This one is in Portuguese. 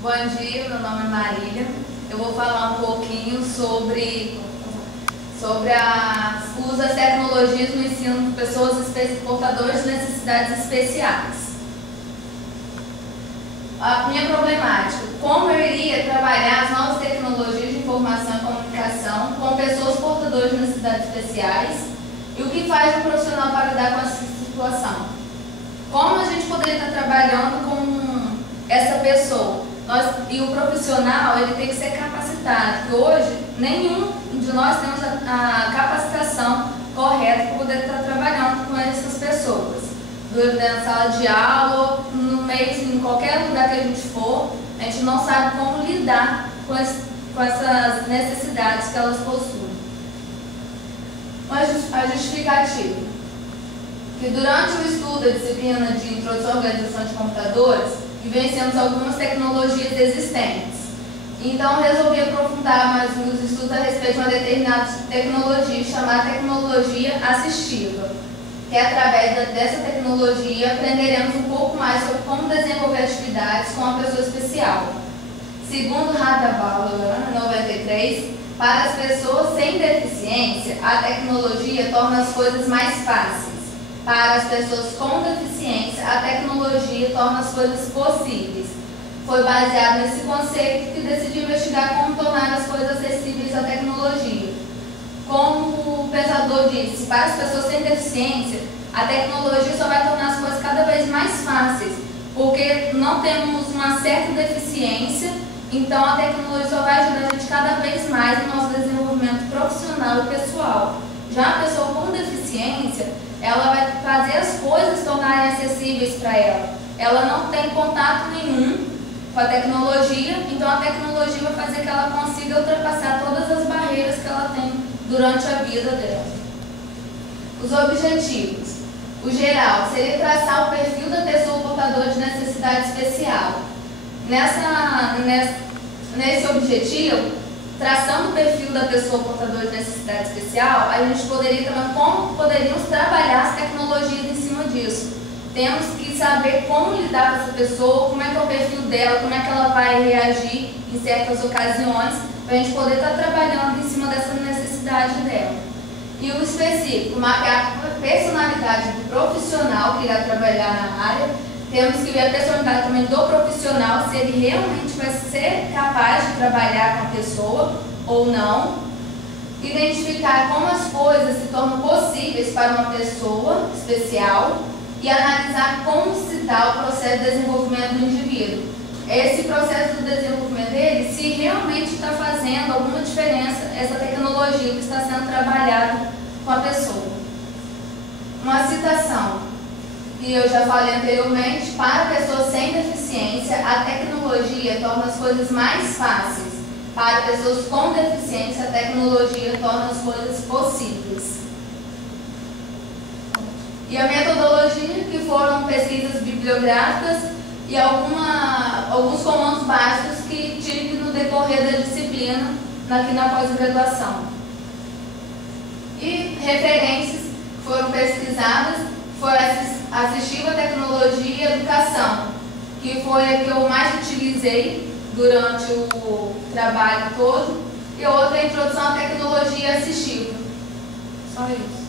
Bom dia, meu nome é Marília. Eu vou falar um pouquinho sobre o uso das tecnologias no ensino de pessoas portadoras de necessidades especiais. A minha problemática: como eu iria trabalhar as novas tecnologias de informação e comunicação com pessoas portadoras de necessidades especiais e o que faz um profissional para lidar com essa situação. Como a gente poderia estar trabalhando com essa pessoa? E o profissional, ele tem que ser capacitado, porque hoje nenhum de nós temos a capacitação correta para poder estar trabalhando com essas pessoas. Na sala de aula, no meio, em qualquer lugar que a gente for, a gente não sabe como lidar com essas necessidades que elas possuem. A justificativa: que durante o estudo da disciplina de Introdução à Organização de Computadores, vivenciamos algumas tecnologias existentes. Então, resolvi aprofundar mais nos estudos a respeito de uma determinada tecnologia, chamada tecnologia assistiva, que através dessa tecnologia aprenderemos um pouco mais sobre como desenvolver atividades com uma pessoa especial. Segundo Radabala, 93, para as pessoas sem deficiência, a tecnologia torna as coisas mais fáceis. Para as pessoas com deficiência, a tecnologia torna as coisas possíveis. Foi baseado nesse conceito que decidi investigar como tornar as coisas acessíveis à tecnologia. Como o pensador disse, para as pessoas sem deficiência, a tecnologia só vai tornar as coisas cada vez mais fáceis, porque não temos uma certa deficiência, então a tecnologia só vai ajudar a gente cada vez mais no nosso desenvolvimento profissional e pessoal. Já a pessoa com deficiência, ela vai fazer as coisas tornarem acessíveis para ela. Ela não tem contato nenhum com a tecnologia, então a tecnologia vai fazer que ela consiga ultrapassar todas as barreiras que ela tem durante a vida dela. Os objetivos: o geral seria traçar o perfil da pessoa portadora de necessidade especial. Nesse objetivo, traçando o perfil da pessoa portadora de necessidade especial, a gente poderia também como poderíamos trabalhar as tecnologias em cima disso. Temos que saber como lidar com essa pessoa, como é que é o perfil dela, como é que ela vai reagir em certas ocasiões, para a gente poder estar trabalhando em cima dessa necessidade dela. E o específico, mapear a personalidade do profissional que irá trabalhar na área. Temos que ver a personalidade também do profissional, se ele realmente vai ser capaz de trabalhar com a pessoa ou não. Identificar como as coisas se tornam possíveis para uma pessoa especial e analisar como se dá o processo de desenvolvimento do indivíduo. Esse processo do desenvolvimento dele, se realmente está fazendo alguma diferença essa tecnologia que está sendo trabalhada com a pessoa. Uma citação que eu já falei anteriormente: para pessoas sem deficiência, a tecnologia torna as coisas mais fáceis. Para pessoas com deficiência, a tecnologia torna as coisas possíveis. E a metodologia, que foram pesquisas bibliográficas e alguns comandos básicos que tive no decorrer da disciplina aqui na pós-graduação. E referências que foram pesquisadas foi Assistiva Tecnologia e Educação, que foi a que eu mais utilizei durante o trabalho todo, e outra, Introdução à Tecnologia Assistiva. Só isso.